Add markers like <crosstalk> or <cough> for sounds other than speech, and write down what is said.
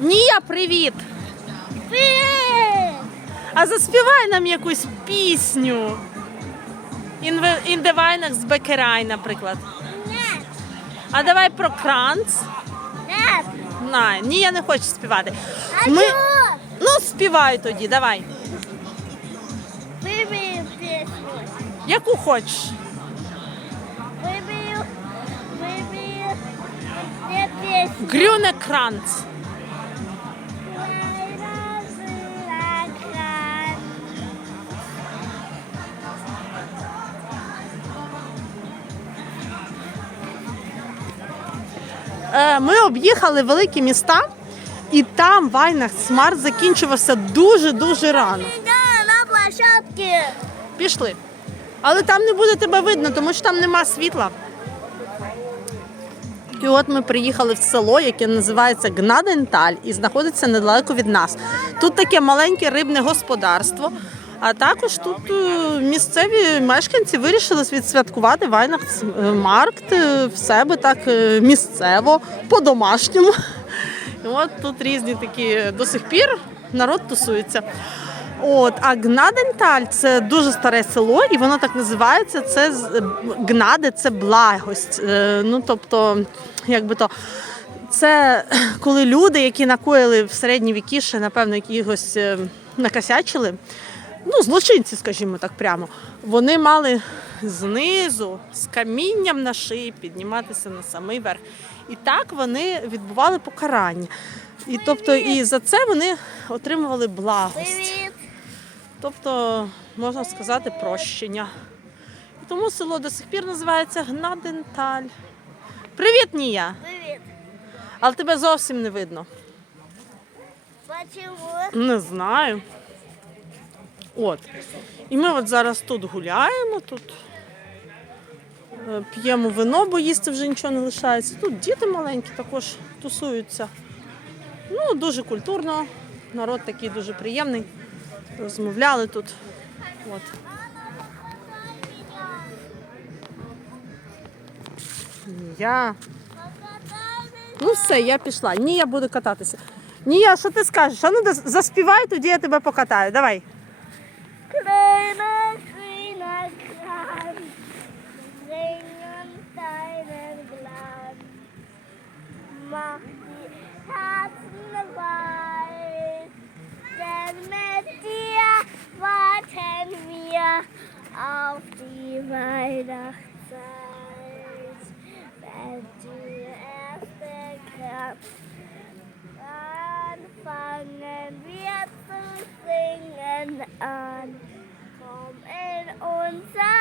Нія, привіт! Привіт! А заспівай нам якусь пісню. In the, the Weihnachts наприклад. Нет, А давай про Кранц. На, ні, я не хочу співати. А Ми... чого? Ну, співай тоді, давай. Вибив пісню. Яку хочеш. Де пісню. Грюне Кранц. Ми об'їхали великі міста, і там Вайнахсмарт закінчувався дуже-дуже рано. На площадці. Пішли. Але там не буде тебе видно, тому що там нема світла. І от ми приїхали в село, яке називається Гнаденталь, і знаходиться недалеко від нас. Тут таке маленьке рибне господарство. А також тут е, місцеві мешканці вирішили відсвяткувати Вайнахсмаркт е, в себе так е, місцево, по-домашньому. От тут різні такі до сих пір народ тусується. От, а Гнаденталь це дуже старе село, і воно так називається. Це Гнаде це благость. Е, Ну тобто, як то. Це <clears throat> коли люди, які накоїли в середні віки, ще, напевно, якихось е, накосячили, ну, злочинці, скажімо так прямо, вони мали знизу з камінням на шиї підніматися на самий верх. І так вони відбували покарання. І тобто, і за це вони отримували благость. Тобто, можна сказати, прощення. І тому село до сих пір називається Гнаденталь. Привіт, Нія! Привіт. Але тебе зовсім не видно. Почему? Не знаю. От. І ми от зараз тут гуляємо, тут е, п'ємо вино, бо їсти вже нічого не лишається. Тут діти маленькі також тусуються. Ну, дуже культурно. Народ такий дуже приємний. Розмовляли тут. От. Я. Ну все, я пішла. Ні, я буду кататися. Ні, а що ти скажеш? А ну заспівай, тоді я тебе покатаю. Давай. Weit, denn mit dir warten wir auf die Weihnachtszeit. Wenn du erste Kraft dann fangen wir zu singen an. Komm in unser